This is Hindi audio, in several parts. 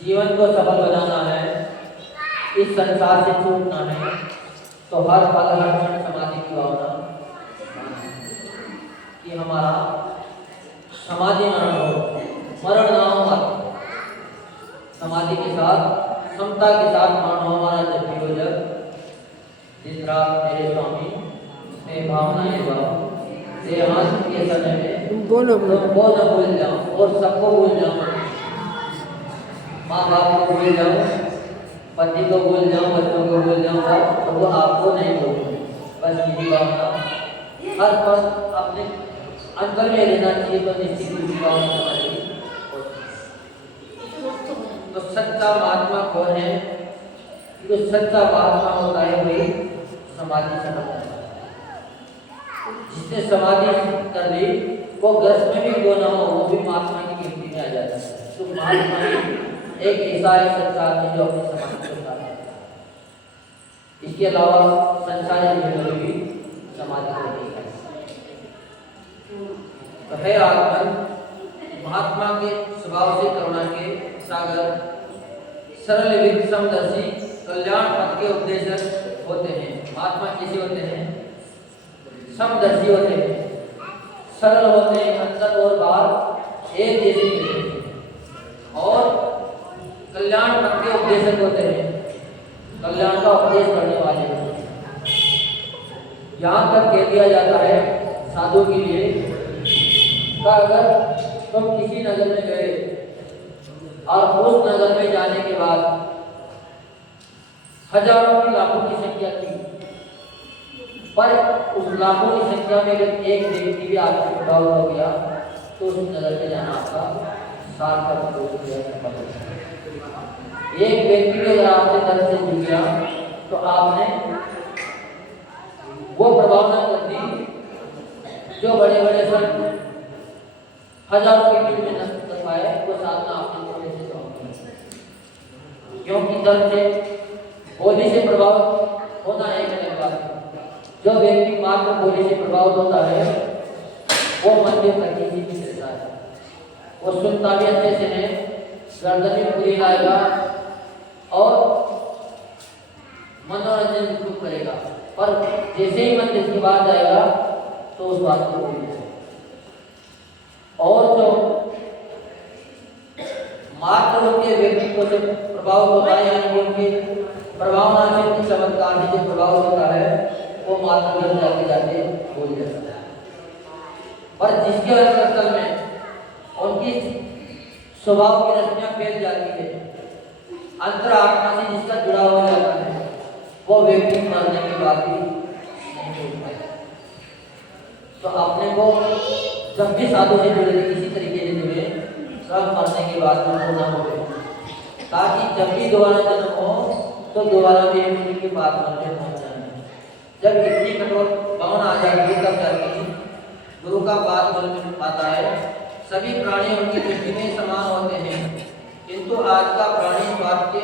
जीवन को सफल बनाना है, इस संसार से छूटना है, तो हर पल हर क्षण समाधि की भावना कि हमारा समाधि मरण हो, मरण ना हो मत, समाधि के साथ समता के साथ मरण हो हमारा जब भी हो, जब दिन रात मेरे स्वामी मैं भावना है देहांत के समय में वो न भूल जाऊं और सबको भूल जाऊं, माँ बाप को भूल जाऊं, पति को भूल जाऊं, बच्चों को भूल जाऊं, और वो आपको नहीं भूलूं। बस यही भावना हर पल अपने अंतर में रहना चाहिए, तो निश्चित रूप से भावना हमारी तो सच्चा महात्मा कौन है? जो सच्चा महात्मा होता है वही समाधि से करता है। जिसने समाधि कर ली वो ग्रस्त में भी क्यों ना हो, वो भी महात्मा की गिनती में आ जाता है। तो महात्मा एक ऐसा है संसार में जो अपनी समाधि को साथ है। इसके अलावा संसार में भी समाधि को नहीं है। तो है आत्मन महात्मा के स्वभाव से करुणा के सागर, सरल विद समदर्शी, कल्याण पथ के उपदेशक होते हैं। महात्मा कैसे होते हैं? समदर्शी होते हैं, सरल होते हैं, अंदर और बाहर एक जैसे मिलते हैं, और कल्याण पथ के उपदेशक होते हैं, कल्याण का उपदेश करने वाले होते हैं। यहाँ तक कह दिया जाता है साधु के लिए का अगर तुम किसी नगर में गए और उस नगर में जाने के बाद हजारों की लाखों की संख्या थी, पर उस लाखों की संख्या में अगर एक व्यक्ति भी आपको डाउन हो गया तो उस नगर में जाना आपका सार्थक हो गया। एक व्यक्ति अगर आपके दर्द से जुड़ गया तो आपने वो प्रभाव न कर दी जो बड़े बड़े संत हजारों की भीड़ में नष्ट कर पाए, वो साधना आपने थोड़े से सौंप। क्योंकि दर्द से बोली से प्रभावित होना एक अलग बात है। जो व्यक्ति मात्र बोली से प्रभावित होता है वो मंदिर तक ही सीमित रहता है। वो सुनता भी अच्छे से है, गर्दन भी पूरी लाएगा और मनोरंजन खूब करेगा, पर जैसे ही मंदिर की बात आएगा तो उस बात को भूल जाएगा। और जो मात्र उनके व्यक्तित्व से प्रभावित होता है, यानी उनके प्रभावना से उनके चमत्कार से जो प्रभावित होता है वो मात्र घर जाते जाते भूल जाता है। पर जिसके अंतरतल में उनकी स्वभाव की रचना फैल जाती है, अंतर आत्मा से जिसका जुड़ाव हो जाता है, वो व्यक्ति मरने के बाद भी नहीं भूल पाता। तो अपने को जब भी साधु से जुड़े इसी तरीके से जुड़े, सब मरने के बाद में न हो, ताकि जब भी दोबारा जन्म हो तो दोबारा भी उनकी बात मरने पहुंच जाए। जब इतनी कठोर भावना आ जाती है तब जाके गुरु का बात बोल में आता है। सभी प्राणी उनकी दृष्टि में समान होते हैं, किंतु आज का प्राणी स्वार्थ के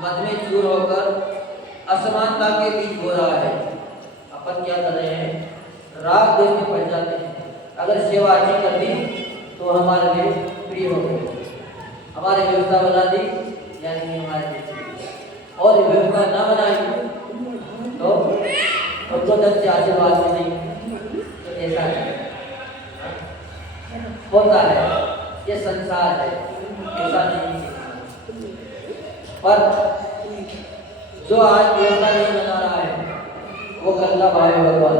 मद में चूर होकर असमानता के बीच हो रहा है। अपन क्या कर रहे हैं, राग देश में पड़ जाते हैं। अगर सेवा अच्छी कर दी तो हमारे लिए प्रिय हो गई, हमारे व्यवस्था बना दी यानी हमारे लिए, और व्यवस्था न बनाई तो उनको जब से आशीर्वाद में नहीं, तो ऐसा होता है। ये संसार है, ऐसा नहीं है। पर जो आज व्यवस्था नहीं बना रहा है वो कल का भाई भगवान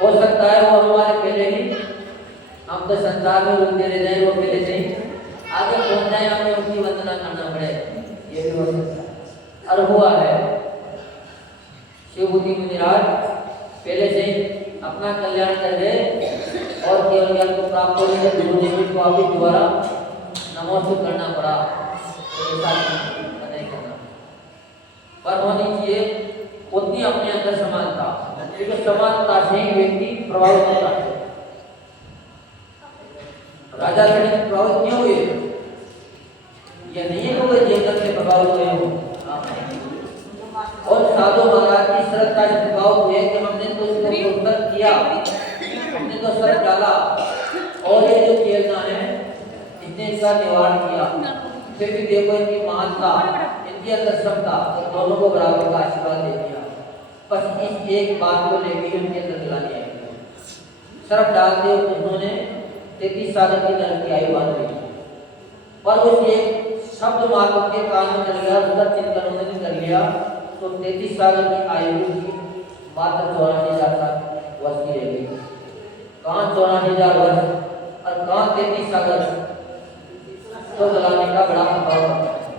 हो सकता है। वो हमारे पहले ही, हम तो संसार में रुकते रह जाए, वो पहले से ही आगे पहुंच जाए, हमें उनकी वंदना करना पड़े, ये भी हो सकता है। और हुआ है, शिवभूति मुनिराज पहले से ही अपना कल्याण कर दे और केवल ज्ञान को प्राप्त होने के गुरु जी को अभी दोबारा नमोस्तुत करना पड़ा, तो ऐसा नहीं करना। पर होनी चाहिए उतनी अपने अंदर समानता, क्योंकि समानता से ही व्यक्ति प्रभावित होता है। राजा रणजीत प्रभावित क्यों हुए? यह नहीं है कि जीवन से प्रभावित हुए हो, और साधु महाराज की श्रद्धा से प्रभावित हुए कि हमने तो उसको उत्तर किया, हमने तो सर डाला और ये जो चेतना है इसने इसका निवारण किया। फिर भी देखो इनकी महानता, इनकी अंदर क्षमता, तो दोनों को बराबर का आशीर्वाद दे दिया। बस इस एक बात को लेकर उनके अंदर दिलानी है। सर्फ डालते उन्होंने 33 साल की नरक की आयु बांध ली, पर उस एक शब्द मात्र के कान में चल गया, उसका चिंतन उन्होंने कर लिया, तो 33 साल की आयु की मात्र 84,000 वर्ष की रह गई। कहाँ 84,000 वर्ष और कहाँ 33 साल, तो जलाने का बड़ा प्रभाव पड़ता है।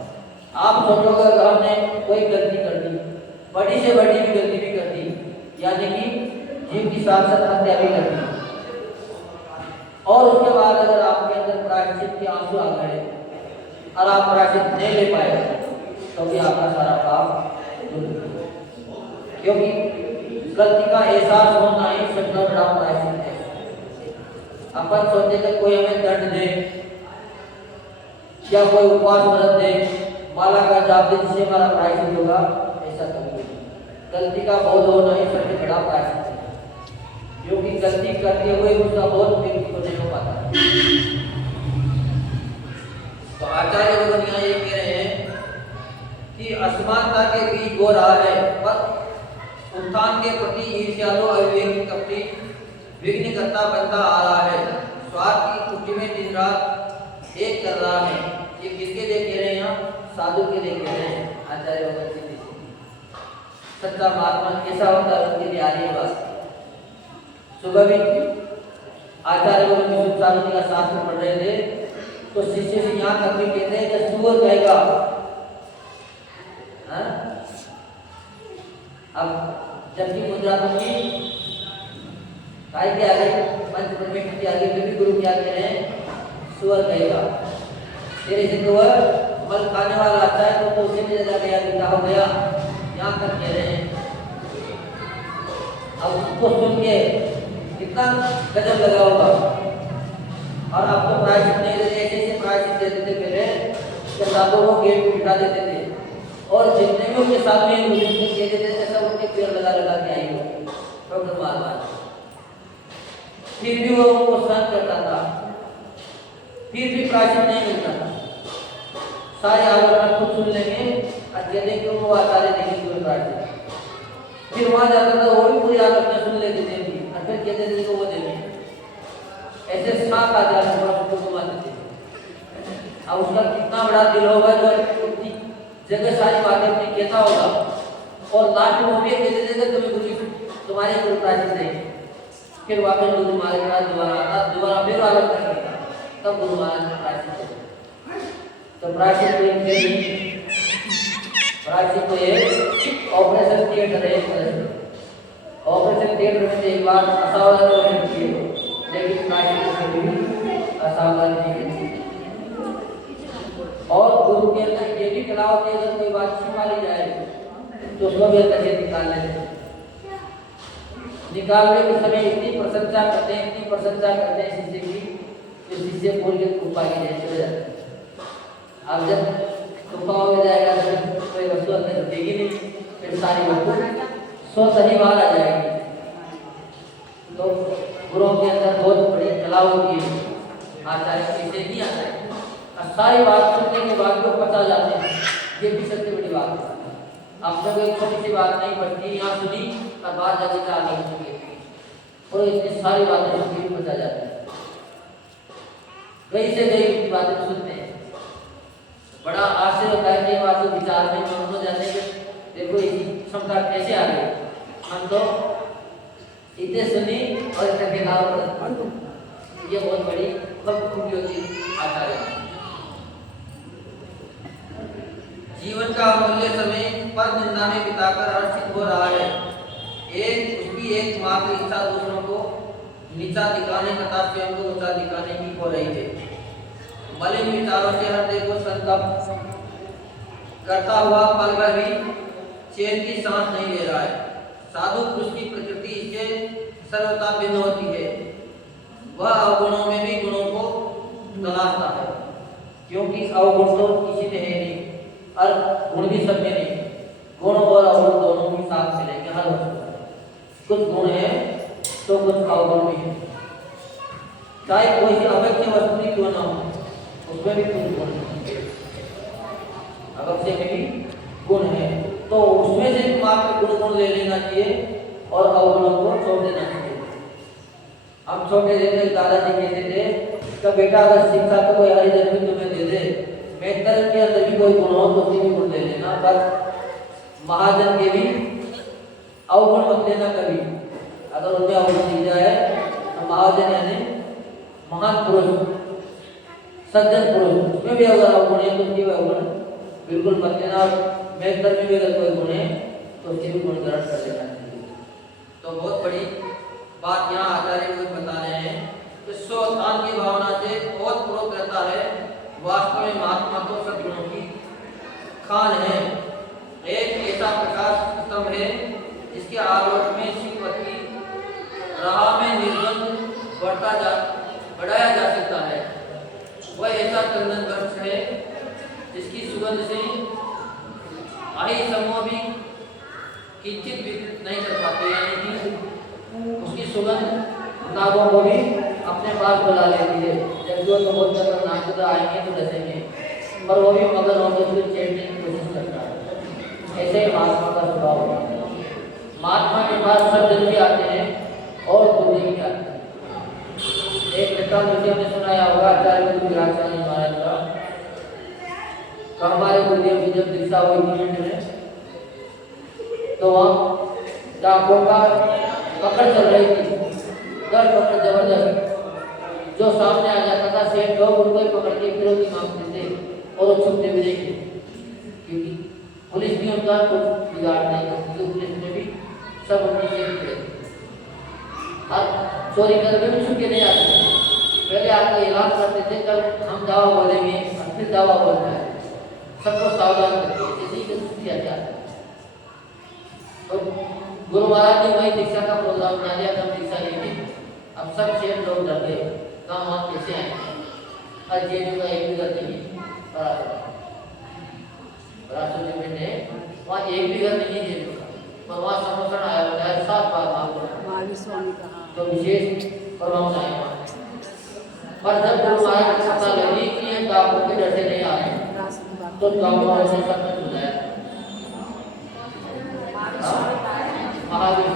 आप सोचो अगर हमने कोई गलती कर दी, बड़ी से बड़ी भी गलती भी कर दी, यानी कि जीव की साथ साथ हत्या भी कर दी, और उसके बाद अगर आपके अंदर प्रायश्चित के आंसू आ गए और आप प्रायश्चित नहीं ले पाए, तो भी आपका सारा पाप दूर हो गया। क्योंकि गलती का एहसास होना ही सबसे बड़ा प्रायश्चित है। अपन सोचते कि कोई हमें दंड दे या कोई उपवास व्रत दे, माला का जाप दे जिससे हमारा प्रायश्चित होगा, ऐसा कभी नहीं। गलती का बोध होना ही सबसे बड़ा प्रायश्चित है, क्योंकि गलती करते हुए उसका बोध व्यक्ति को नहीं हो पाता। तो आचार्य लोग यहाँ ये कह रहे हैं कि असमानता के बीच हो रहा है, पर उत्थान के प्रति ईर्ष्यालु अविवेकी कपटी विघ्न करता बनता आ रहा है। स्वार्थ की कुटी में दिन रात एक कर रहा है। ये किसके लिए कह रहे हैं? यहाँ साधु के लिए कह रहे हैं, आचार्य भगत जी। सच्चा महात्मा कैसा होता है उनके लिए आ रही बात। सुबह भी आचार्य भगत जी साधु जी का शास्त्र पढ़ रहे थे, तो शिष्य से यहाँ तक भी कहते हैं कि सुअर कहेगा, अब जबकि मुद्रा की काय के आगे पंच परमेश्वर के आगे भी गुरु क्या कह रहे हैं सुअर कहेगा तेरे से तो मल खाने वाला आता है तो उसे भी ज्यादा गया बिता हो गया यहाँ तक कह रहे हैं। अब उसको सुन के कितना गजब लगा होगा। और अब तो प्राइस नहीं देते, ऐसे प्राइस दे देते पहले कि दादों को गेट पे बिठा देते थे और जितने भी उनके साथ में मुझे कह देते थे सब उनके पेड़ लगा लगा के आई हो डॉक्टर मार मार, फिर भी वो उनको सहन करता था, फिर भी प्राइस नहीं मिलता था। सारे आलोचना को सुन लेंगे और कहते कि वो आचार्य नहीं कोई प्राइस, फिर वहां जाता था वो भी पूरी आलोचना सुन लेते थे और फिर कहते थे कि वो देंगे। ऐसे 7 आचार्य को घुमाते थे। अब उसका कितना बड़ा दिल होगा जो उतनी जगह सारी बातें अपनी कहता होगा और लास्ट में वो भी कहते थे तुम्हें गुरु तुम्हारे गुरु प्राचीन नहीं। फिर वापस गुरु महाराज दोबारा आता, दोबारा फिर आलोचना करता, तब गुरु महाराज प्राचीन तो प्राचीन को ये ऑपरेशन थिएटर है। ऑपरेशन थिएटर में एक बार असावधान किए लेकिन प्राचीन भी असावधान नहीं और गुरु के अंदर ये भी कला होती है अगर कोई बात छिपा ली जाए तो उसको भी अंदर से निकाल लेते हैं। निकालने के समय इतनी प्रशंसा करते हैं, इतनी प्रशंसा करते हैं शिष्य की कि शिष्य बोल के कृपा की जैसे हो जाता है। अब जब कृपा हो जाएगा तो कोई वस्तु अंदर घटेगी नहीं, फिर सारी वस्तु स्वतः ही बाहर आ जाएगी। तो गुरुओं के अंदर बहुत बड़ी कला होती है, आचार्य कैसे नहीं आता है और सारी बात सुनने के बाद वो पता जाते हैं। ये भी सबसे बड़ी बात है। अब जब एक छोटी सी बात नहीं पड़ती यहाँ सुनी और बाहर जाके क्या नहीं सुनी और इतनी सारी बातें सुन के पता जाती है। कई से कई बातें सुनते हैं, बड़ा आश्चर्य होता है कि बात तो विचार में मग्न हो जाते हैं। देखो इसकी क्षमता कैसे आ गई, हम तो इतने सुनी और इतना के नाम ये बहुत बड़ी खूबी होती है आचार्य। जीवन का अमूल्य समय पर निंदा में बिताकर हर्षित हो रहा है। उसकी एकमात्र इच्छा दूसरों को नीचा दिखाने तथा स्वयं को ऊंचा दिखाने की हो रही है। मलिन विचारों से हृदय को संतप्त करता हुआ पल भर भी चैन की सांस नहीं ले रहा है। साधु पुरुष की प्रकृति इससे सर्वथा भिन्न होती है। वह अवगुणों में भी गुणों को तलाशता है, क्योंकि अवगुण तो किसी में है नहीं और गुण भी सब में नहीं। गुण और अवगुण दोनों ही साथ मिलेंगे हर वस्तु। कुछ गुण है तो कुछ अवगुण भी है। चाहे कोई सी अवश्य वस्तु ही क्यों ना हो, उसमें भी कुछ गुण है। अवश्य में भी गुण है तो उसमें से मात्र गुण ले लेना चाहिए और अवगुणों को छोड़ देना चाहिए। हम छोटे देते दादाजी कहते थे कि बेटा अगर शिक्षा तो कोई हरिजन भी तुम्हें दे दे, मेहतर के अंदर भी कोई गुण हो तो उसकी भी गुण ले लेना, पर महाजन के भी अवगुण मत लेना कभी। अगर उनमें अवगुण दिख जाए तो महाजन यानी महान पुरुष, सज्जन पुरुष, उसमें भी अगर अवगुण है तो उसकी अवगुण बिल्कुल मत लेना। मेहतर में भी अगर कोई गुण है तो उसके भी गुण ग्रहण कर लेना चाहिए। तो बहुत बड़ी बात यहाँ आचार्य को बता रहे हैं कि स्वोत्थान की भावना से बहुत प्रोत रहता है। वास्तव में महात्मा तो सद्गुणों की खान है। एक ऐसा प्रकाश स्तंभ है जिसके आलोक में शिवपत की राह में निर्बंध बढ़ाया जा सकता है। वह ऐसा चंदन वृक्ष है जिसकी सुगंध से आही समूह भी किंचित विकृत नहीं कर पाते, यानी कि उसकी सुगंध नागों को भी अपने पास बुला लेती है। जब जो तो बहुत ज्यादा नागदा आएंगे तो डसेंगे, पर वो भी मगन होकर उसको छेड़ने की कोशिश करता है। ऐसे ही महात्मा का स्वभाव होता है। महात्मा के पास सब जन भी आते हैं और दूसरे भी आते हैं। एक घटना मुझे हमने सुनाया होगा आचार्य गुरुराचार्य महाराज का। हमारे गुरुदेव की जब दीक्षा हुई थी में तो वहाँ डाकों का पकड़ चल रही थी, दर पकड़ जबरदस्त। जो सामने आ जाता था सेठ लोग उनको ही पकड़ के फिरौती मांगते थे और वो छुपते भी नहीं थे, क्योंकि पुलिस भी उनका कुछ बिगाड़ नहीं करती थी। पुलिस में भी सब उनकी से खड़े और चोरी करके भी छुपके नहीं आते, पहले आपको ऐलान करते थे कल हम दवा बोलेंगे और फिर दवा बोलना है, सबको सावधान करते थे, नहीं किया जाता। तो गुरु महाराज ने वही दीक्षा का प्रोग्राम बना दिया, हम दीक्षा लेंगे। अब सब शेर लोग डर गए, कहाँ वहाँ कैसे आएंगे, और जेबी का एक भी घर नहीं है, वहाँ एक भी घर नहीं है जेबी का, पर वहाँ समर्थन आया होता है 7 बार तो विशेष प्रभाव आए वहाँ। पर जब गुरु महाराज को पता लगी कि ये डाकू के डर से नहीं आ रहे, तो गाँव वालों ने सब कुछ बुलाया, महावीर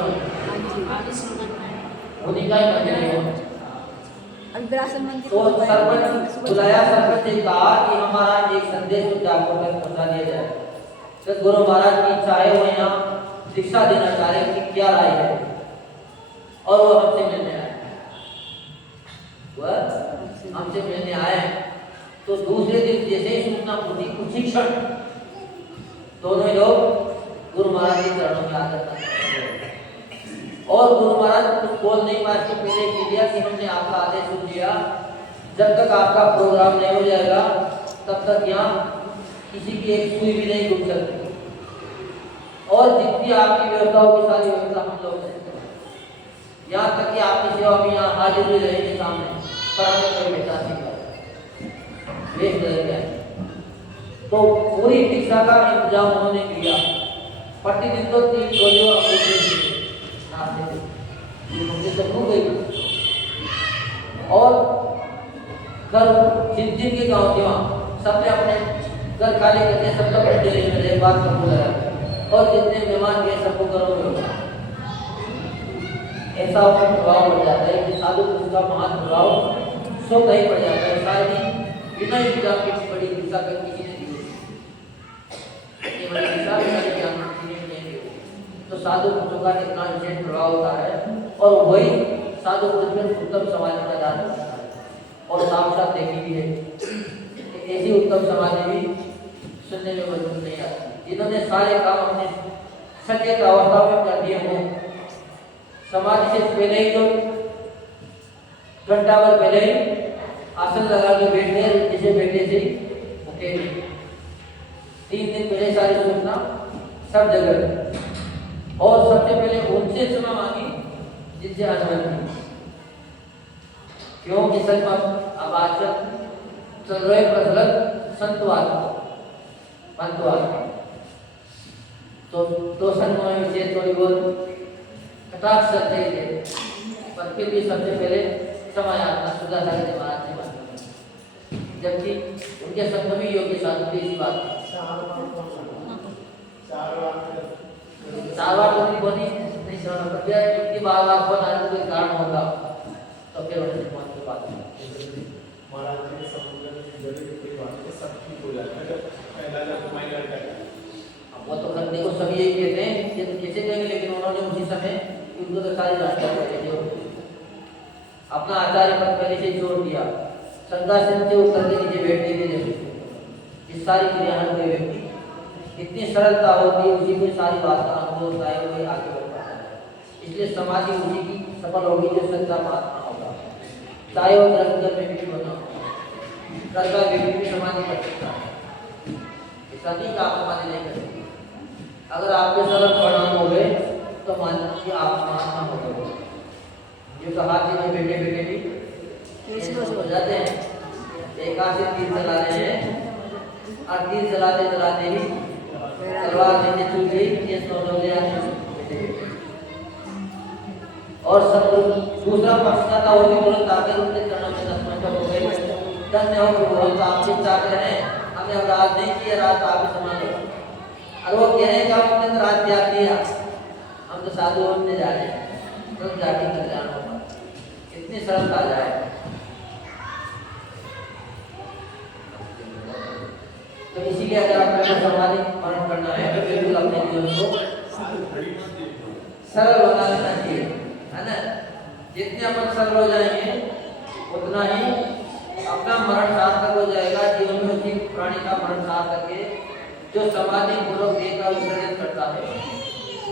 उन्हीं का ही मंदिर है। तो सरपंच बुलाया, सरपंच ने कहा कि हमारा एक संदेश तो डाकू तक पहुंचा दिया जाए। तो गुरु महाराज की इच्छा है, वो यहाँ दीक्षा देना चाह रहे कि क्या राय है, और वो हमसे मिलने आए, वह हमसे मिलने आए। तो दूसरे दिन जैसे ही सूचना पहुंची, उसी क्षण दोनों लोग गुरु महाराज के चरणों में आ जाता है। और गुरु महाराज कुछ बोल नहीं पाए, इसके पहले कह दिया कि हमने आपका आदेश सुन लिया, जब तक आपका प्रोग्राम नहीं हो जाएगा तब तक यहाँ किसी की एक सुई भी नहीं घुस सकती, और जितनी आपकी व्यवस्था होगी सारी व्यवस्था हम लोग करेंगे, यहाँ तक कि आपकी सेवा में यहाँ हाजिर भी रहेंगे सामने, पर हमें कोई बेटा नहीं करेगा। तो पूरी दीक्षा का इंतजाम उन्होंने किया। प्रतिदिन तो 3 गोलियों और घर जिन के गाँव के वहाँ सबने अपने घर खाली करके सबका अपने डेरे में रहे, बात कर बोला, और जितने मेहमान गए सबको घरों में होगा। ऐसा उसका प्रभाव पड़ जाता है कि साधु पुरुष का महान प्रभाव सो कहीं पड़ जाता है। शायद बिना इंतजाम की बड़ी दिशा कर किसी ने दी होती, तो साधु पुरुषों का इतना विशेष प्रभाव होता है, और वही साधु पुरुष में उत्तम समाज का दान करता है। और साक्षात देखी भी है, ऐसी उत्तम समाधि भी सुनने में मजबूर नहीं आती, जिन्होंने सारे काम अपने सचेत अवस्था में कर दिए हों। समाधि से पहले ही तो घंटा भर पहले ही आसन लगा के बैठे, जैसे बैठे से उठे। 3 दिन पहले सारी सूचना सब जगह, और सबसे पहले उनसे क्षमा मांगी जिनसे अनुमति, क्योंकि संत अवाचक चल रहे प्रचलित संतवाद पंतवाद, तो संतों में विशेष थोड़ी बहुत कटाक्ष करते थे, पर फिर भी सबसे पहले क्षमा याचना सुधा सागर महाराज से मांगी, जबकि उनके संत भी योग्य साधु थे। इसी बात 4 बार तो बोली नहीं श्रवण कर दिया, क्योंकि बार-बार फोन आने का कोई कारण होगा, तो फिर उन्होंने फोन की बात महाराज जी के संबोधन की जरूरत कोई बात नहीं, सब ठीक हो जाता है। पहला जब माइनर का वो तो करने को सभी यही कहते हैं कि कैसे कहेंगे, लेकिन उन्होंने उसी समय उनको तो सारी जानकारी पहले थे, अपना आचार्य पद पहले से छोड़ दिया, संध्यासन से उतर के नीचे बैठ गए थे। इस सारी क्रिया में कोई व्यक्ति इतनी सरलता होती है, उसी को सारी बात का अनुभव होता है, वही आगे बढ़ पाता है। इसलिए समाधि उसी की सफल होगी जो सच्चा महात्मा होगा, चाहे वो दरअसल में भी बना हो, व्यक्ति भी समाधि कर सकता है, ऐसा नहीं कि आप समाधि नहीं कर सकते। अगर आपके सरल परिणाम हो गए तो मान लीजिए आप महात्मा हो गए। जो समाधि में बैठे बैठे भी हो जाते हैं, एक हाथ से तीर चला रहे हैं, और तीर चलाते चलाते ही तलवार नीचे छूट गई, केस नोट हो गया, और सब दूसरा पक्ष का वो भी तुरंत आकर उनके चरणों में नतमस्तक हो गए। धन्य हो प्रभु, हम तो आपसे चाहते हैं, हमने अपराध नहीं किया, रात आप समान हो। और वो कह रहे हैं कि हमने तो रात त्याग दिया, हम तो साधु होने जा रहे हैं, तो जाति कल्याण होगा। इतनी सरलता आ जाए तो इसीलिए अगर आपको समाधि पालन करना है तो बिल्कुल अपने जीवन को सरल बना लेना चाहिए, है ना। जितने अपन सरल हो जाएंगे उतना ही अपना मरण सार्थक हो जाएगा। जीवन में उसी प्राणी का मरण सार्थक है जो समाधि पूर्वक देह का विसर्जन करता है।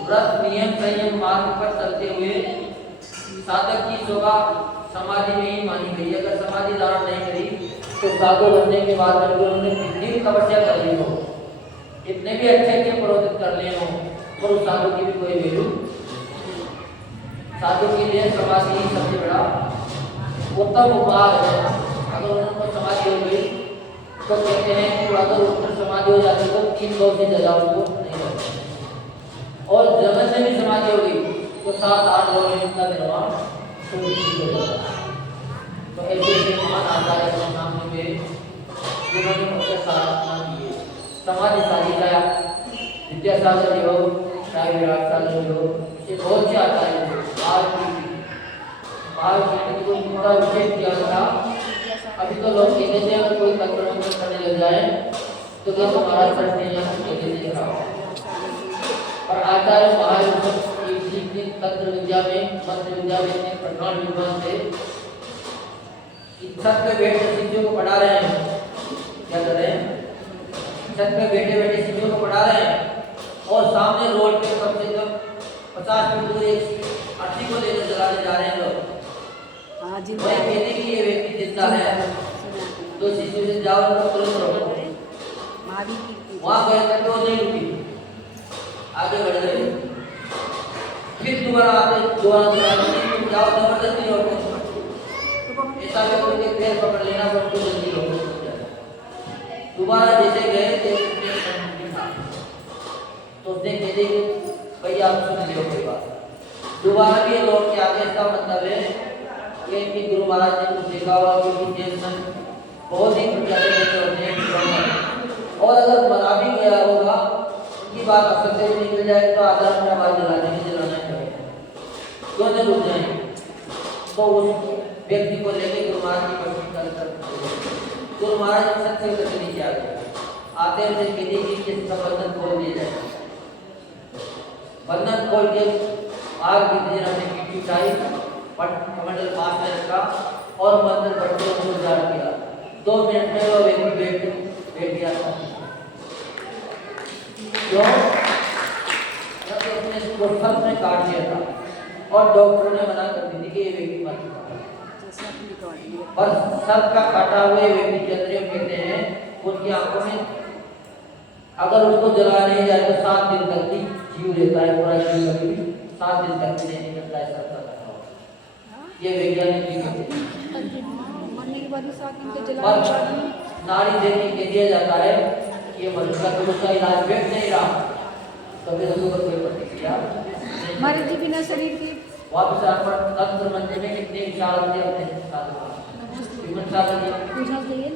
व्रत नियम संयम मार्ग पर चलते हुए साधक की शोभा समाधि में ही मानी गई। अगर समाधि धारण नहीं करी तो साधु बनने के बाद में उन्होंने कितनी भी तपस्या कर ली हो, इतने भी अच्छे पुरोहित कर लिए हो, पर उस साधु की भी कोई वैल्यू। साधु के लिए समाधि ही सबसे बड़ा उत्तम उपाय है। अगर उनको समाधि हो गई तो कहते हैं कि अगर उनको समाधि हो जाती तो 3 गौ से ज्यादा उनको नहीं लगता, और जगत में भी समाधि हो गई तो 7-8 गौ में उनका निर्माण हो जाता। तो ऐसे महान आचार्य के सामने में जिन्होंने मुझे साधना की है, समाधि साधिका विद्यासागर योग, चाहे विराट सागर योग, ये बहुत से आचार्य हैं। आज को इतना विशेष किया था। अभी तो लोग कहते थे अगर कोई तंत्र मंत्र करने लग जाए तो क्या तुम्हारा करते हैं कहते थे खराब। और आचार्य महाराज एक तंत्र विद्या में, मंत्र विद्या में इतने प्रधान विद्वान थे कि छत पे बैठ कर शिष्यों को पढ़ा रहे हैं। क्या कर रहे हैं? छत पे बैठे बैठे शिष्यों को पढ़ा रहे हैं, और सामने रोड पे कम से कम 50 फीट दूर एक अर्थी को लेकर चलाने जा रहे हैं लोग। वही कहते कि ये व्यक्ति जिंदा है, तो शिष्य से जाओ तो तुरंत रोको। वहाँ गए तक वो नहीं रुकी, आगे बढ़ गए। फिर दोबारा आते तुम जाओ, जबरदस्ती रोको। ऐसा भी उनके पैर पकड़ लेना पर तो जल्दी रोको। दोबारा जैसे गए थे तो उसने कह दी भैया आप सुन लियो कोई बात। दोबारा भी लौट के आगे, इसका मतलब है कि गुरु महाराज ने कुछ देखा हुआ कि टेंशन बहुत ही होते हैं, और अगर मना भी गया होगा उनकी बात असत्य भी निकल जाए तो आधा घंटा बाद जलाना चाहिए, क्यों न रुक जाए। तो उस व्यक्ति को लेके गुरु महाराज की बस्ती कर गुरु महाराज सत्य करके नहीं किया गया। आते थे कहते कि इसका बंधन खोल दिया जाए। बंधन खोल के आग की तेज हमने मिट्टी उठाई, कमंडल पास में रखा और मंदिर बच्चों को उजाड़ किया। 2 मिनट में वो व्यक्ति बैठ गया था। क्यों? जब उसने इसको सर में काट दिया था और डॉक्टरों ने मना कर दी थी कि ये व्यक्ति मर चुका है। और सर का काटा हुए व्यक्ति के अंदर कहते हैं उनकी आंखों में अगर उसको जला नहीं जाए तो 7 दिन तक भी जीव रहता है, पूरा जीव कभी 7 दिन तक भी नहीं निकलता है सर का। ये वैज्ञानिक भी कहते हैं। नाड़ी देखने के दिया जाता है कि मनुष्य का तो उसका इलाज बैठ नहीं रहा, कभी तो कोई प्रतिक्रिया हमारे जी बिना शरीर के वापस पर तंत्र मंत्र में कितने विचार थे अपने साथ विमन साधन पूछना चाहिए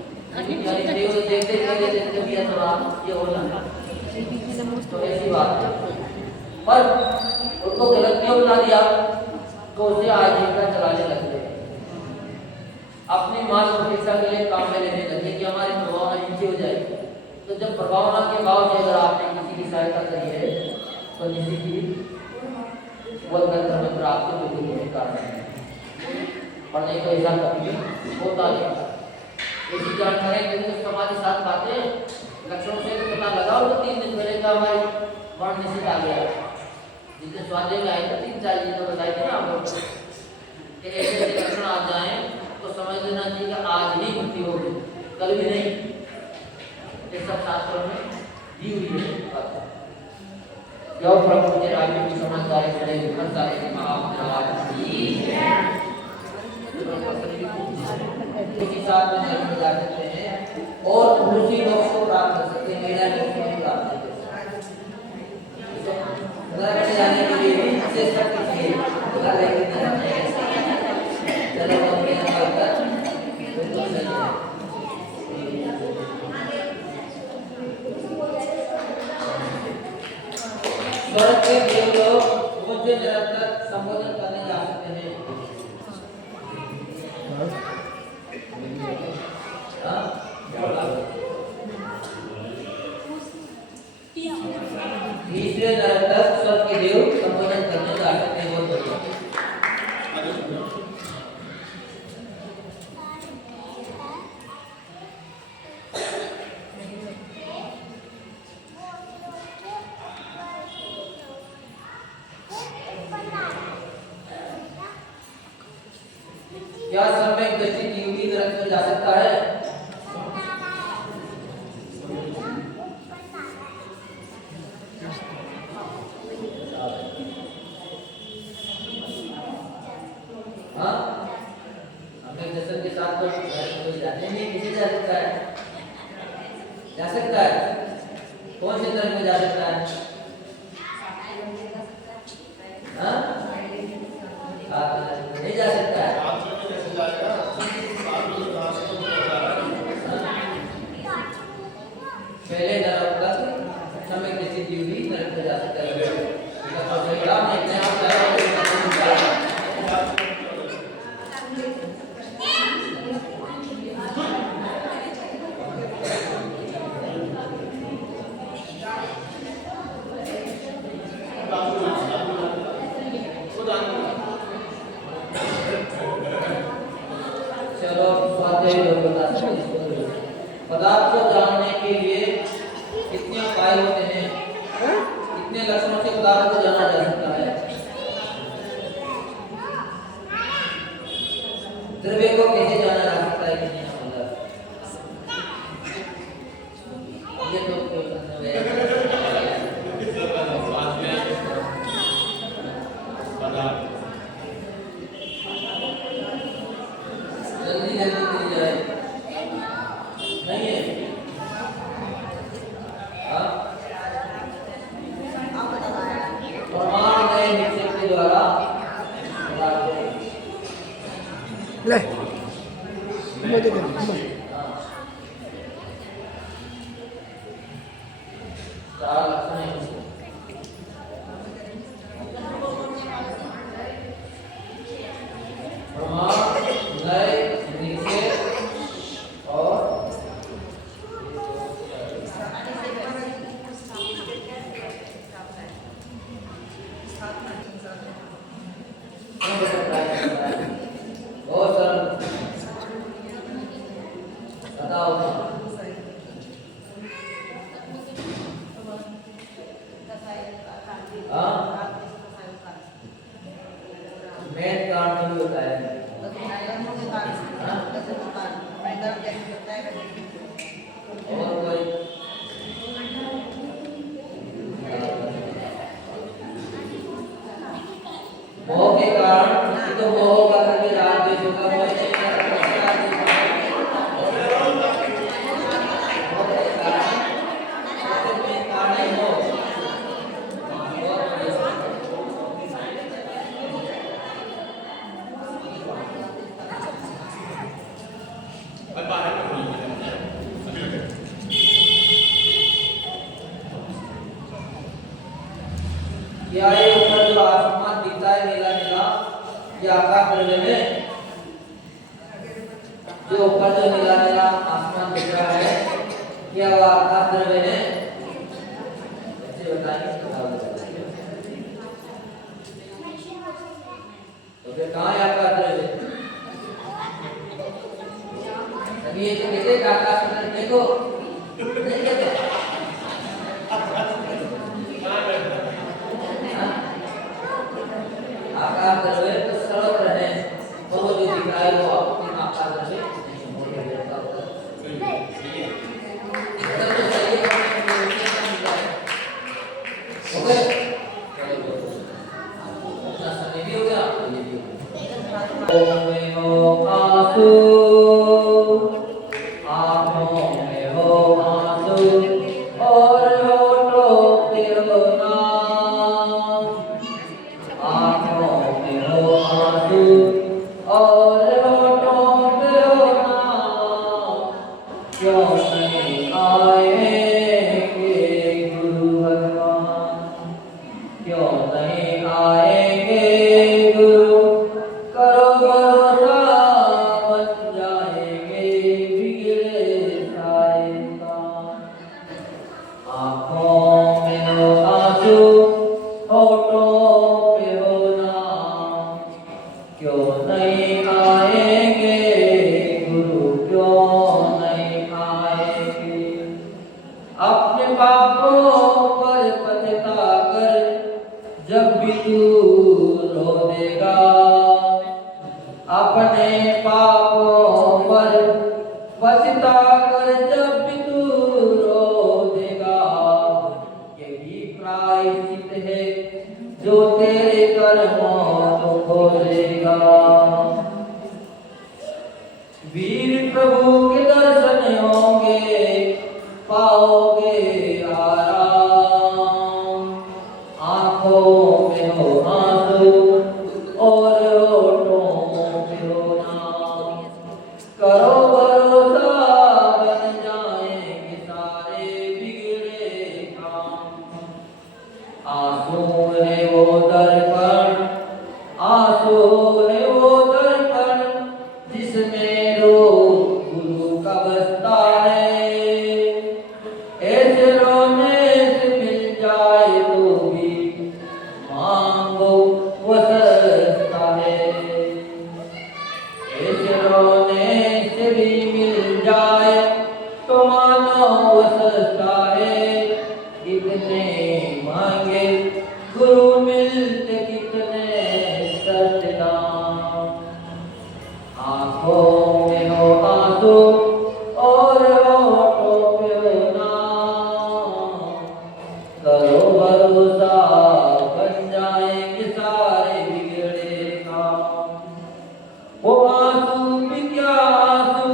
देखते भी ये होना तो ऐसी बात है। पर उनको गलत क्यों बता दिया तो उसे आजीविका चलाने लगे, अपनी माल प्रतिष्ठा के लिए काम में लेने लगे कि हमारी प्रभावना नीचे हो जाएगी। तो जब प्रभावना के भाव से अगर आपने किसी की सहायता करी है तो किसी की वो तंत्र मंत्र आपके बिल्कुल नहीं कारण है, और नहीं तो ऐसा कभी होता नहीं। ऐसी जानकारी यदि तो समाधि साथ पाते हैं लक्षणों से तो पता लगाओ तो 3 दिन पहले का हमारी वर्ण निश्चित आ गया। जितने स्वाध्याय में आए थे 3-4 दिन तो बताए थे ना आप लोग कि ऐसे लक्षण आ जाए तो समझ लेना चाहिए कि आज ही मृत्यु होगी, कल भी नहीं। ये सब शास्त्रों में दी हुई है बात। जो प्रभु के राज्य की समझदारी बड़े हर सारे के महाराज इसी साथ में नहीं जा सकते हैं और उसी लोग को प्राप्त कर सकते हैं, मेरा लोग को प्राप्त कर सकते हैं। जाने के लिए भी से सब चाहिए चलो स्वर्ग के देव लोग मुझे निरंतर संबोधन करने जा सकते हैं। तीसरे निरंतर स्वर्ग के देव संबोधन करने जा सकते हैं। बहुत बढ़िया। क्या सम्यक दृष्टि जीवी नरक में जा सकता है? हाँ, सम्यक दर्शन के साथ तो कोई जाने नहीं, किसे जा सकता है? जा सकता है? कौन से नरक में जा सकता है? हाँ? नहीं जा सकता है। पहले नरक तक समय किसी जीव भी नरक में जा सकता है। चलो स्वाध्याय लोग बता सकते हैं। पदार्थ को जानने के लिए कितने उपाय होते हैं? कितने लक्षणों से पदार्थ को जाना जा सकता है? द्रव्य को कैसे जाना जा सकता है? कितने मतलब ये तो कोई मतलब है। जल्दी जल्दी मिल जाए नहीं है? हाँ? परमाणु नए निक्षेप के द्वारा ले मुझे दे चार लक्षण हैं इसके। परमाणु नए निक्षेप और बहुत सरल बताओ। हाँ, मेन कारण नहीं होता है। और कोई मोह के कारण तो मोह का करके राग द्वेष होगा। मोह नहीं करता क्या ये ऊपर जो आसमान दिखता है नीला नीला, ये आकाश द्रव्य है? जो ऊपर जो नीला नीला आसमान दिख रहा है, क्या वो आकाश द्रव्य है? ऐसे बताइए। तो फिर कहाँ है आकाश द्रव्य? अभी ये तो कहते हैं आकाश में देखो, नहीं कहते? आकाश द्रव्य तो सर्वत्र है, और वो जो दिख रहा है वो अपने आकाश द्रव्य नहीं हो गए। अपना समय भी हो गया, ये भी हो गया। ओम में हो आंसू, आँखों में हो आंसू और होठों पे हो नाम। आँखों में हो आंसू और होठों पे हो नाम। क्यों नहीं आएंगे गुरु भगवान? क्यों नहीं आएंगे गुरु? करो भरोसा, बन जाएंगे बिगड़े सारे काम। आँखों में हो आंसू, होठों पे हो नाम। क्यों नहीं आएंगे गुरु? क्यों नहीं आएंगे? अपने पाप पाओगे आराम। आंखों में हो आंसू और होठों में हो नाम। करो भरोसा बन जाएंगे सारे बिगड़े काम। आंसू है वो दर्पण, आंसू है वो दर्पण जिसमें रूप गुरु का बसता है। ऐसे रोने से मिल जाए तो भी मांगो वो सस्ता है। ऐसे रोने से भी मिल जाए तो मानो वो सस्ता है। कितने मांगे गुरु मिलते कितने सस्ते दाम। आंखों में हो आंसू और होठों पे हो नाम। करो भरोसा बन जाएंगे सारे बिगड़े काम। वो आंसू भी क्या आंसू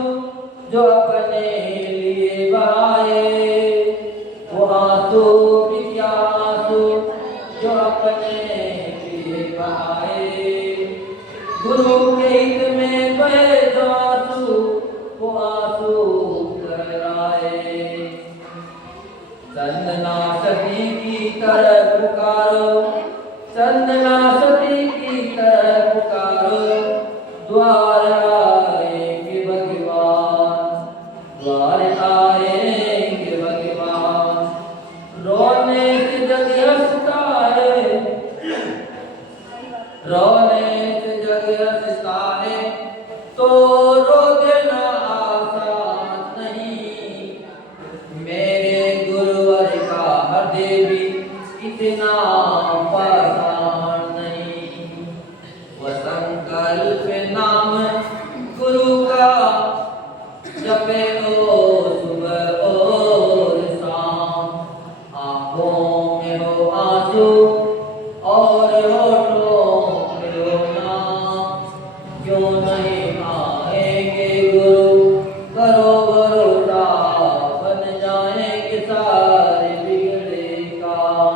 जो अपने लिए बहाए। वो आंसू भी क्या आंसू जो अपने लिए बहाए। गुरु के हित में बहे जो आंसू वो आंसू कराए। चंदना सती की तरह पुकारो, चंदना सती की तरह पुकारो। द्वार आएंगे भगवान, द्वार आएंगे भगवान। रोने से जग हंसता है, रोने से जग हंसता है तो रो देना आसान नहीं। मेरे गुरुवर का हृदय भी इतना आसान नहीं। वो संकल्प नाम गुरु का जपे ओ सुबह और शाम। आंखों में हो आंसू और होठों में हो नाम। क्यों नहीं आएंगे गुरु करो भरोसा बन जाएंगे सारे बिगड़े काम।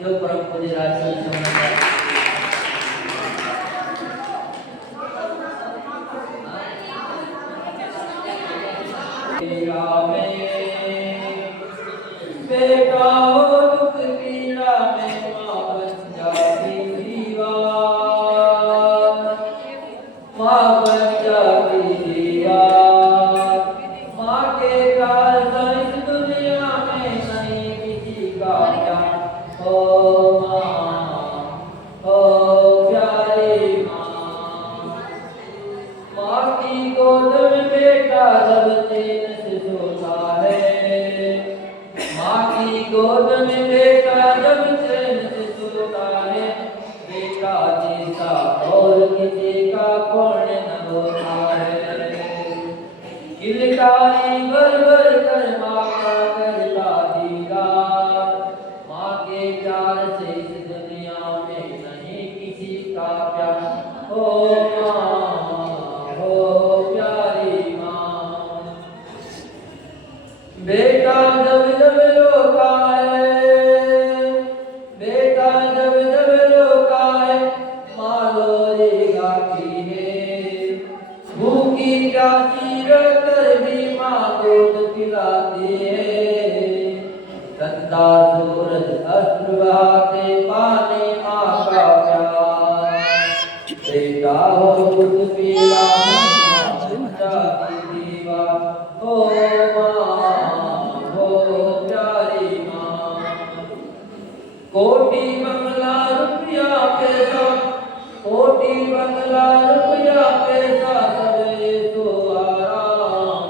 जो परम पूज्य राजन बेटा हो दुख पीड़ा में माँ बन जाती दीवार। माँ बन जाती दीवार। माँ के प्यार से इस दुनिया में नहीं किसी का प्यार। ओ माँ, ओ प्यारी माँ। माँ की गोद में बेटा जब चैन से सोता है। माँ की गोद में बेटा जब चैन से सोता है। बेटा जैसा और किसी का कौन न होता है। किलकारी भर भर कर माँ का करता दीदार। माँ के प्यार से इस दुनिया में नहीं किसी का प्यार। ओ माँ, ओ प्यारी माँ। बेटा जब जब रोता है, बेटा जब जब रोता है माँ रोए गाती है। भूखी प्यासी रहकर भी माँ दूध पिलाती है। गंदा सूरज अश्रु बहाते पानी माँ का प्यार। बेटा हो दूध पीला माँ बन जाती दीवार। ओ माँ, ओ प्यारी माँ। कोटि बंगला रुपया पैसा, कोटि बंगला रुपया पैसा सब ये तो आराम।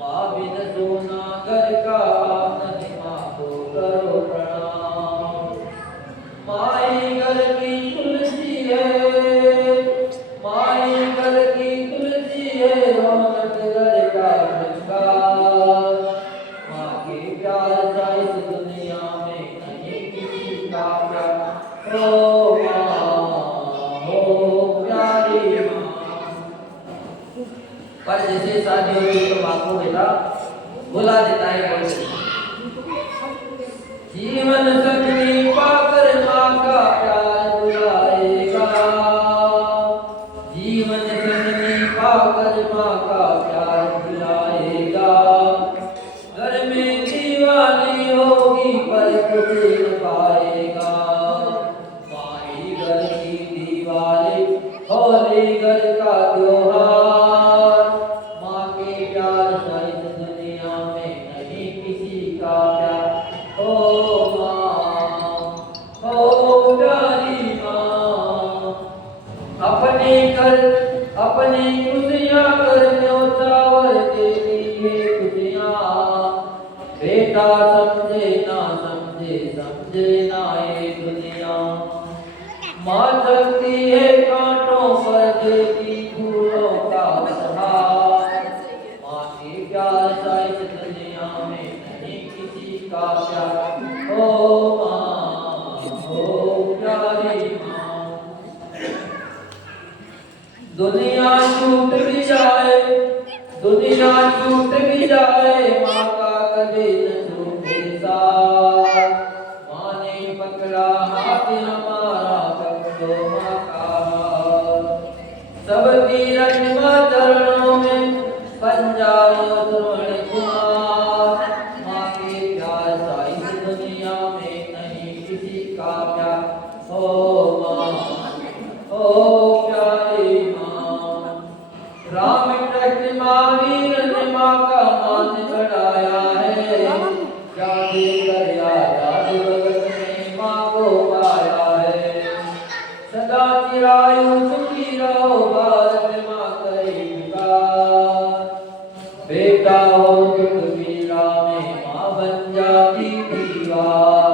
माँ बिन सोना घर का नहीं। माँ को करो प्रणाम। माई घर की तुलसी है, माई घर की तुलसी है। रौनक घर का श्रृंगार। माँ के प्यार सा इस दुनिया में नहीं किसी का प्यार। ओ माँ, ओ प्यारी माँ। पर जैसे शादी होती तो माँ को बेटा भुला देता है बोलते। जीवन संगनी पाकर माँ का प्यार भुलाएगा, जीवन संगनी पाकर माँ का प्यार भुलाएगा। घर में दीवानी होगी पर कुछ न पाएगा, माही घर की दीवाली होली घर का त्योहार। माँ के प्यार सा इस दुनिया में नहीं किसी का प्यार। ओ माँ, ओ प्यारी माँ, अपनी खुशियाँ कर न्योछावर देती है खुशियाँ। बेटा समझे ना ये दुनिया, माँ चलती है कांटों पर देती फूलों का बहार। माँ के प्यार सा इस दुनिया में नहीं किसी का प्यार। ओ माँ, ओ प्यारी माँ, दुनिया छूट भी जाए माँ का कभी न छूटे साथ। माँ ने पकड़ा हाथ हमारा पकड़ो माँ का हाथ। सबकी रखवा चरणों में बन जाओ श्रवण कुमार। माँ के प्यार सा इस दुनिया में नहीं किसी का प्यार। ओ माँ, ओ प्यारी माँ, राम कृष्ण महावीर ने माँ का मान बढ़ाया है। जादू कर याद जगत में माँ को पाया है। सदा चिरायु सुखी रहो भारत माँ करेगा। बेटा हो दुख पीड़ा में माँ बन जाती दीवार।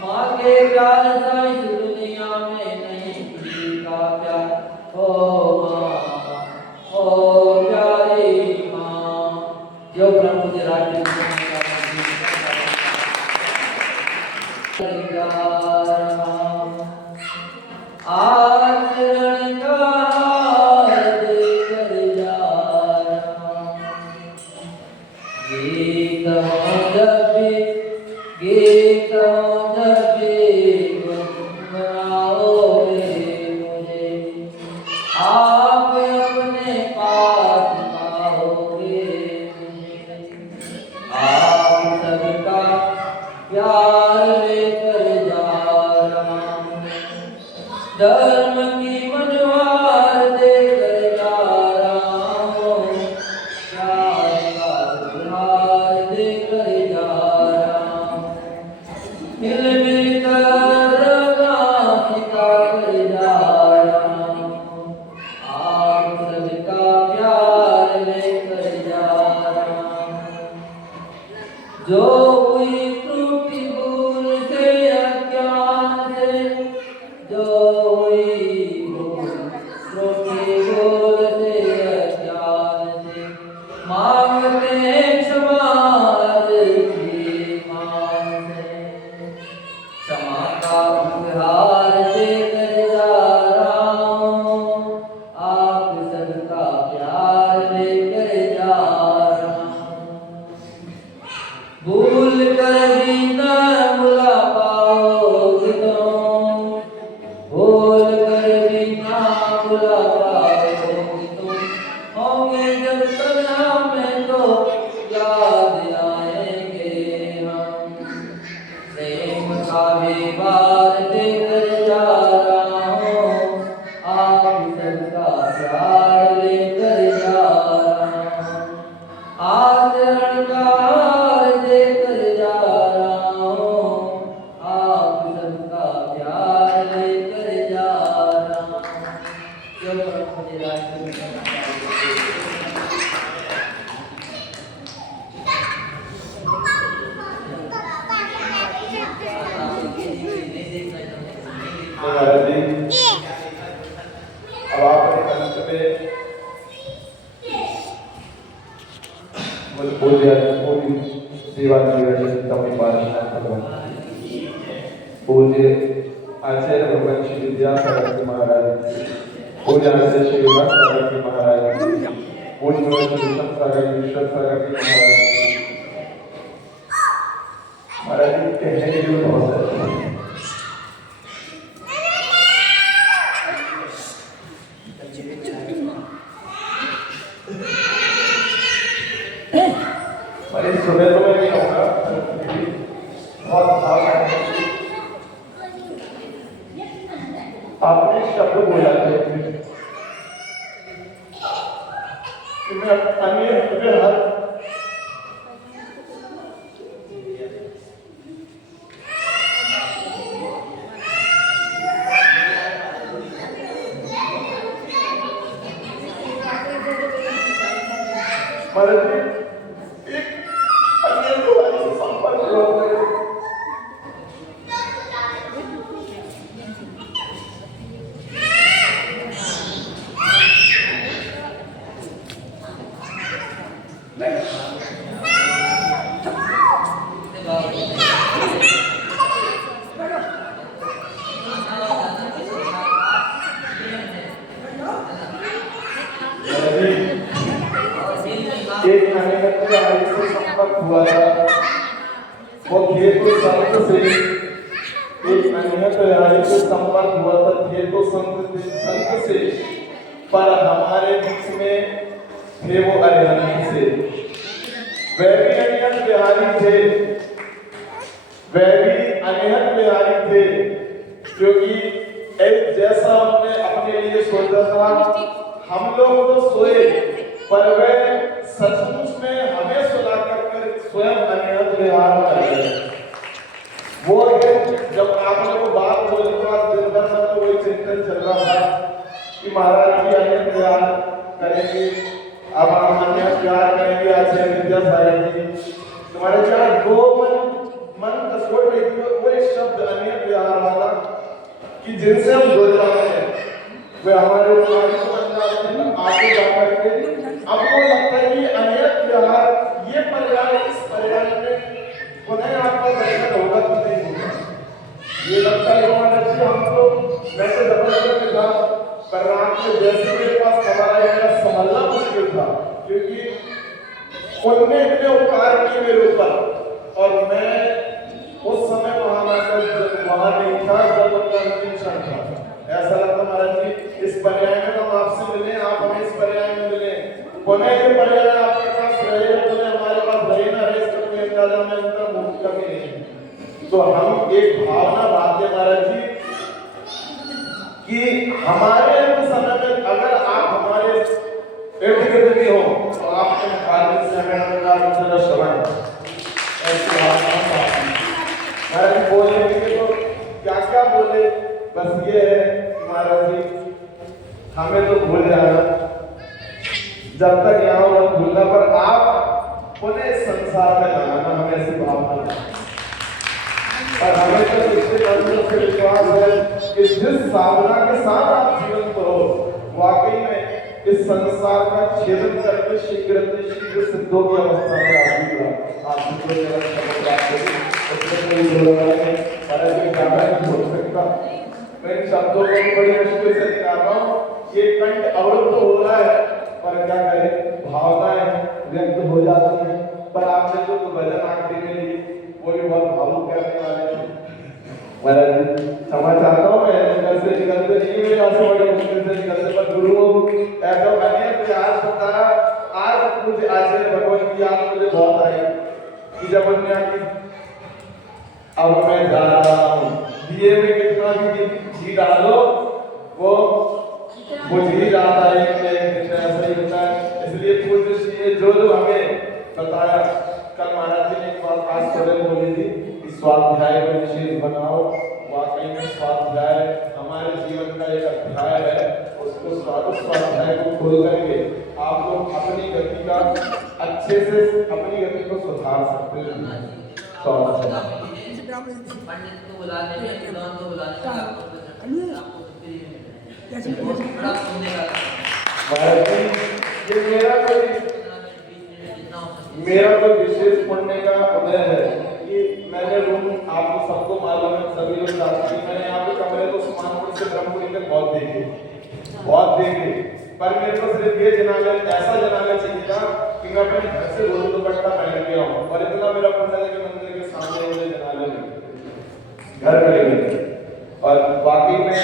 माँ के प्यार सा इस दुनिया में नहीं किसी का प्यार। ओ माँ, ओ प्यारी माँ, जो प्रभु मुझे राज्य आचरण का हार देकर जा रहा। गीत जब गुनगुनाओगे मुझे, आप अपने पास पाओगे मुझे। आप सबका प्यार लेकर जा रहा हूँ, धर्म की मनवार देकर जा रहा हूँ। प्यार का उपहार देकर जा रहा हूँ, मिल कर रखना सिखाकर जा रहा हूँ। आप सबका प्यार लेकर जा रहा हूँ। जो हुई त्रुटि भूल से अज्ञान से, जो हुई त्रुटि भूल से अज्ञान से, मांगते हैं क्षमा की मान से। क्षमा का उपहार देकर जा रहा हूँ, आप सबका प्यार लेकर जा रहा हूँ। भूल कर भी न भुला पाओगे तुम, भूल कर भी न भुला पाओगे तुम। होंगे जब तन्हा में तो याद आएंगे हम। प्रेम का विवाद देकर जा रहा हूँ, आप सबका प्यार लेकर जा रहा हूँ। आचरण का हार देकर जा रहा हूँ, आप सबका प्यार लेकर जा रहा हूँ। जो प्रभु मुझे राज्य में महाराज जी, अब आप अपने कंठ पे मुझे बोल दिया पूरी सेवा की वजह से अपनी बात पूज्य आचार्य भगवान श्री विद्यासागर जी महाराज, पूज्य आचार्य श्री विद्यासागर जी महाराज, पूज्य श्री विश्व सागर जी महाराज, मैंने सुबह तो मैं नहीं आऊँगा, बहुत भाव है। आपने शब्द बोला थे कि मैं अन्य हर एक अन्य द्वारा से संपर्क हुआ है। एक अनियत से संपर्क हुआ था, वो खेतु संत से एक अनियत से संपर्क हुआ था खेतु संत से, पर हमारे बीच में थे वो अरिहंत से। वह भी अनियत बिहारी थे, वह भी अनियत बिहारी थे, क्योंकि एक जैसा उन्होंने अपने लिए सोचा था हम लोग तो सोए, पर वह सचमुच में हमें सुला कर स्वयं अनियत विहार कर गए। वो है जब आपने वो बात बोली तो आज दिन भर में तो वही चिंतन चल रहा था कि महाराज जी अनियत विहार करेंगे, अब हम अनियत विहार करेंगे। आचार्य विद्यासागर जी तुम्हारे चार दो मन कसोट रही थी, वो एक शब्द अनियत विहार वाला कि जिनसे हम जुड़ जाते हैं वे हमारे दिमाग को आगे जा करके आपको लगता है कि अनियत विहार ये पर्याय इस पर्याय में पुनः आपका दर्शन होगा कि नहीं होगा, ये लगता है महाराज जी हमको वैसे जबरदस्त था, पर रात में जैसे मेरे पास खबर आई मेरा संभलना मुश्किल था, क्योंकि उनने इतने उपकार किए मेरे ऊपर और मैं उस समय वहां नहीं था जब उनका अंतिम क्षण था। ऐसा लगता महाराज जी इस पर्याय में हम आपसे मिले, आप हमें इस पर्याय में मिले, पुनः ये पर्याय आपके पास रहे पुनः हमारे पास रहे ना रहे, इसका कोई अंदाजा में अंतर मुक्त कभी नहीं। तो हम एक भावना बात है महाराज जी कि हमारे समय में अगर आप हमारे इर्द गिर्द भी हो तो आपके मुखारबिन से हमें का श्रवण ऐसी भावना महाराज जी बोलने के तो क्या क्या बोले, बस ये है महाराज जी हमें तो भूल जाना, जब तक यहाँ मत भूलना, पर आप पुनः संसार में लगाना, हमें ऐसी भावना और हमें तो इससे अंदर से विश्वास है कि जिस साधना के साथ आप जीवन को हो वाकई में इस संसार का छेदन करके शीघ्र सिद्धों की अवस्था में आप मैं शब्दों को बड़ी मुश्किल से निकाल रहा हूँ, ये कंठ अवरुद्ध हो रहा है, पर क्या करें भावनाएं व्यक्त हो जाती हैं। पर आपने जो भजन आखिरी में ली वो भी बहुत भावुक करने वाले थे। महाराज क्षमा चाहता हूँ मैं निकलते निकलते नहीं मेरे यहाँ से बड़ी मुश्किल से निकलते, पर गुरुओं ऐसा मैंने प्रयास बताया। आज मुझे आचार्य भगवान की याद मुझे बहुत आई कि जब उन्होंने अब मैं जा रहा हूँ दिए में कितना भी घी डालो वो घी जाता है, ऐसा ही होता है। इसलिए पूज्य श्री जो हमें बताया, कल महाराज जी ने एक बात खास करके बोली थी कि स्वाध्याय को विशेष बनाओ। वाकई में स्वाध्याय हमारे जीवन का एक अध्याय है, उसको स्वाध्याय को खोल करके आप लोग अपनी गति का अच्छे से अपनी गति को सुधार सकते हैं। पंडित को बुलाने में विद्वान को बुलाने में आपको बड़ा सुनने का ये मेरा कोई विशेष पुण्य का उदय है कि मैंने रूम आपको सबको मालूम है, सभी लोग जानते हैं, मैंने यहाँ पे कमरे तो उस्मानपुर से ब्रह्मपुरी तक बहुत देखे, पर मेरे को सिर्फ ये जनाले ऐसा जनाले चाहिए था कि मैं अपने घर से रोज दुपट्टा पहन के आऊँ, और इतना मेरा पुण्य है कि मंदिर के सामने मुझे जनाले घर मिलेंगे। और बाकी में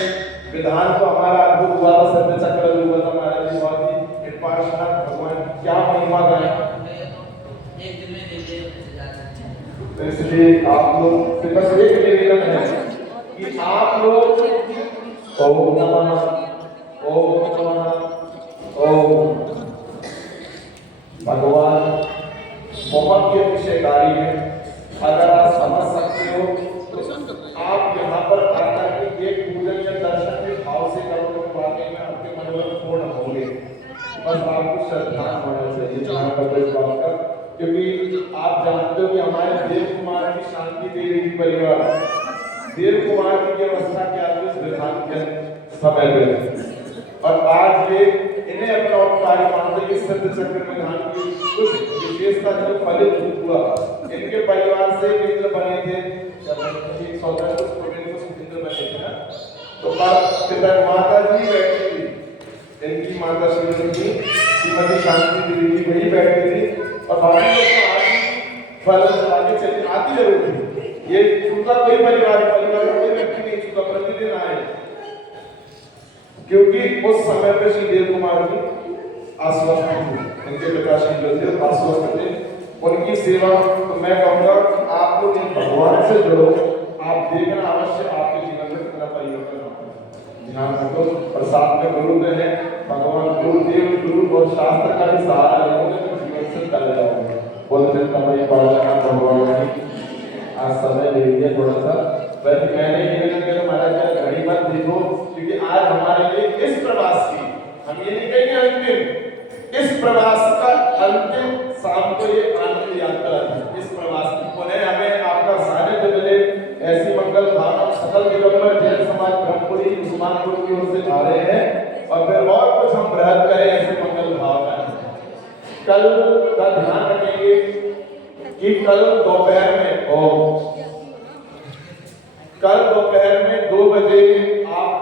विधान तो हमारा अद्भुत हुआ था, सत्य चक्र हुआ था महाराज जी, बहुत ही कृपाशान भगवान क्या महिमा गाया। एक दिन में देते हैं। तो इसलिए आप लोग से बस एक निवेदन है कि आप लोग ओम नमः ओम भगवान बहुत ही अतिशयकारी है। अगर आप समझ सकते हो तो आप यहाँ पर आकर के एक पूजन या दर्शन के भाव से करोगे तो वाकई में आपके मनोरथ पूर्ण होंगे। बस आपको श्रद्धा होना चाहिए जहाँ पर इस बात का, क्योंकि आप जानते हो कि हमारे देव कुमार की शांति देवी की परिवार देव कुमार की अवस्था क्या थी उस विधान के समय में, और आज ये इन्हें अपना औपचारिक मानते हैं। सिद्ध चक्र विधान की कुछ विशेषता जो फलित हुआ, इनके परिवार से इंद्र बने थे, जब 14 इंद्र बने थे ना, तो इधर माता जी बैठी थी, इनकी माता श्रीमती शांति देवी जी वही बैठी थी, और बाकी लोग तो फल चलाके चले आती जरूर थी। ये छूता कोई परिवार कोई व्यक्ति नहीं छूता, प्रतिदिन आए, क्योंकि उस समय पे श्री देव कुमार जी आश्वस्त थे, इनके पिताश्री जो थे आश्वस्त थे, उनकी सेवा। तो मैं कहूँगा आप लोग इन भगवान से जुड़ो, आप देखना अवश्य आपके जीवन में कितना परिवर्तन होता है। ध्यान रखो, और साथ में गुरुदेव है, भगवान गुरुदेव गुरु और शास्त्र का भी सहारा लोगे तो जीवन से कर जाओगे। बोलते समय पालना भगवान की आज समय ले लीजिए थोड़ा सा, वैसे मैंने ये नहीं महाराज घड़ी मत देखो, क्योंकि आज हमारे लिए इस प्रवास की, हम ये नहीं कहेंगे अंतिम, इस प्रवास का अंतिम शाम को ये आनंद यात्रा है। इस प्रवास की पुनः हमें आपका सानिध्य मिले, ऐसी मंगल भावना सकल दिगंबर जैन समाज ब्रह्मपुरी उस्मानपुर की ओर से आ रहे हैं, और फिर और कुछ हम बृहद करें ऐसे मंगल भावना। कल का ध्यान रखेंगे कि कल दोपहर में 2 बजे आप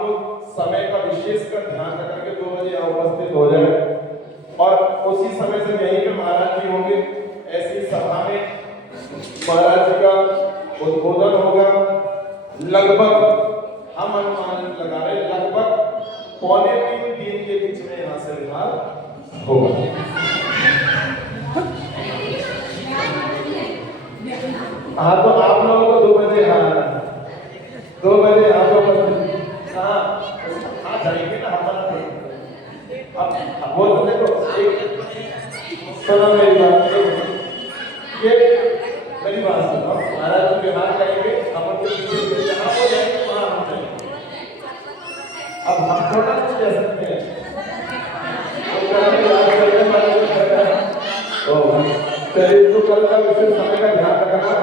समय का विशेष कर ध्यान रख के 2 बजे उपस्थित हो जाए, और उसी समय से यहीं पे महाराज जी होंगे। ऐसी सभा में महाराज जी का उद्बोधन होगा। लगभग हम अनुमान लगा रहे लगभग 2:45-3 के बीच में यहाँ से विहार होगा। हाँ, तो आप लोगों को 2 बजे 2 बजे जाएंगे ना हमारा। अब वो तो देखो सुनो मेरी बात, ये मेरी बात सुनो, महाराज जी बिहार करेंगे, हम उनके पीछे जहाँ हो जाएंगे वहाँ हम जाएंगे। अब हम थोड़ा कुछ कह सकते हैं, चलिए तो कल का विशेष समय का ध्यान रखना,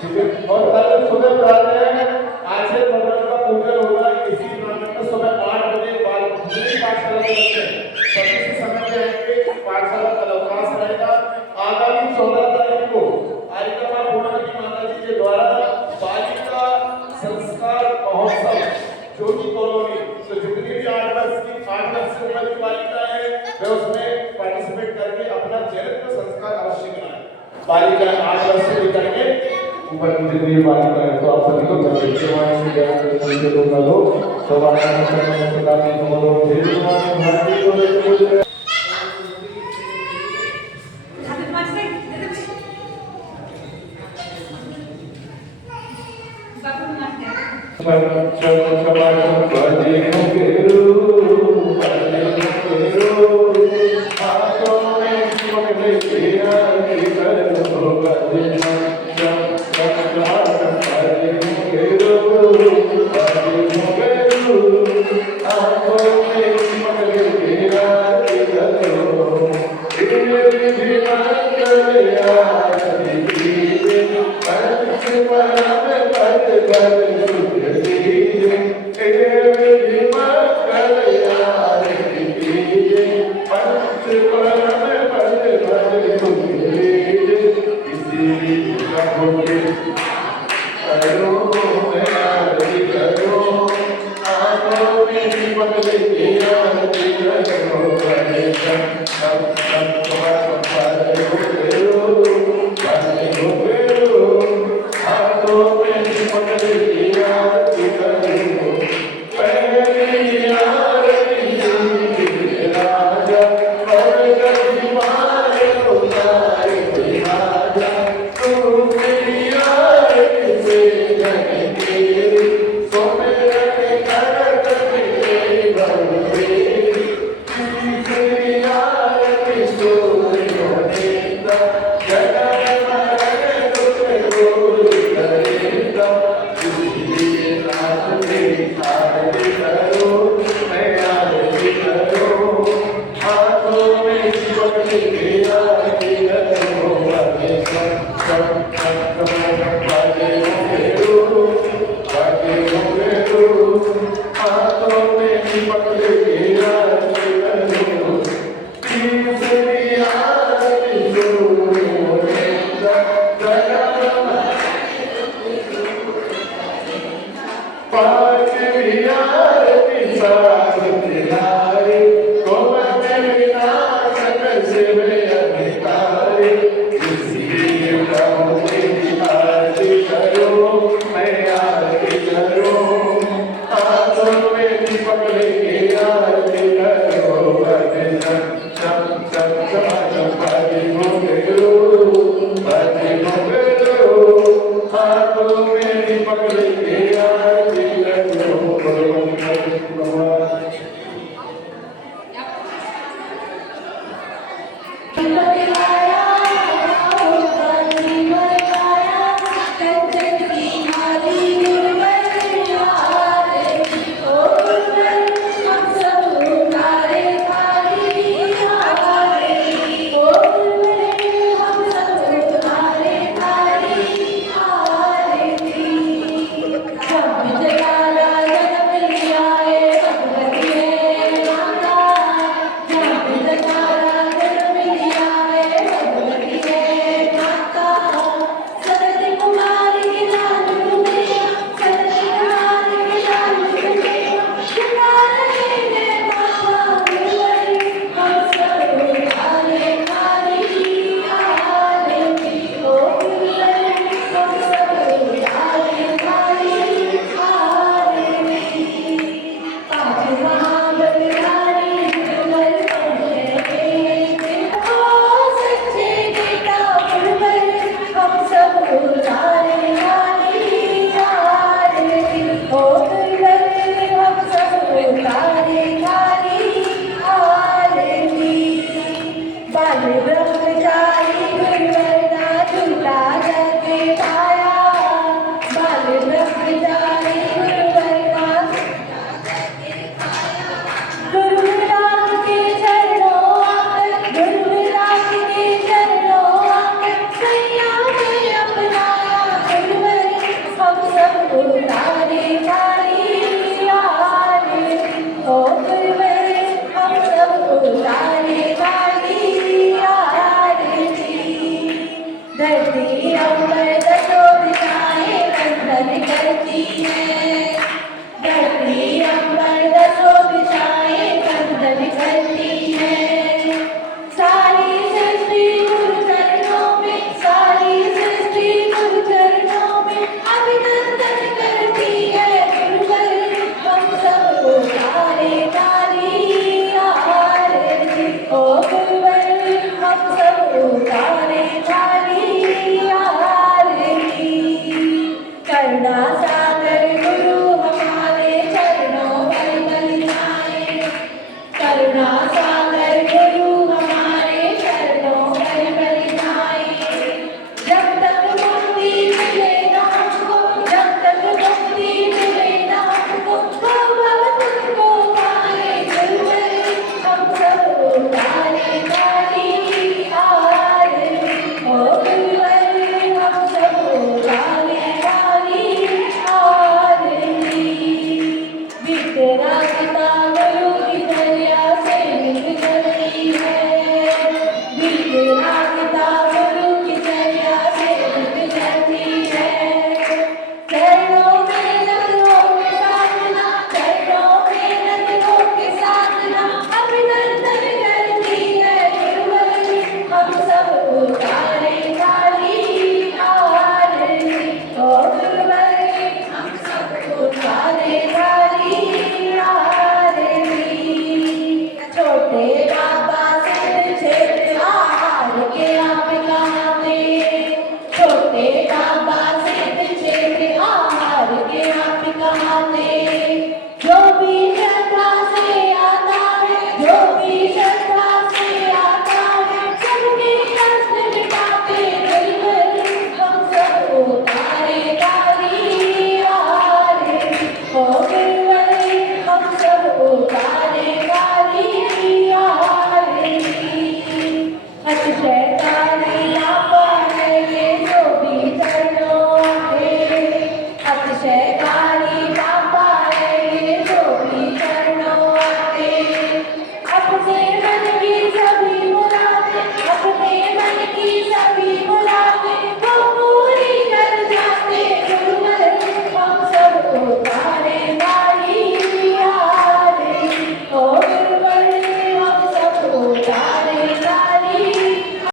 ठीक है। और कल सुबह बुलाते हैं, आज से भगवान का पूजन होगा इसी प्रांगण में सुबह 8 बजे पाठशाला में रखते हैं। सभी से समय पे आएंगे, पाठशाला का अवकाश रहेगा। आगामी 14 तारीख को आरिका पूर्णा की माता जी के द्वारा बालिका संस्कार महोत्सव ज्योति कॉलोनी, तो जितनी भी 8 वर्ष से ऊपर की बालिका है वे उसमें पार्टिसिपेट करके अपना चरित्र संस्कार अवश्य कराएं। बालिका 8 वर्ष से लेकर के ऊपर की जितनी भी बालिका है, तो आप सभी को गौरी अम्बर दशो दिशाएं वंदन करती हैं।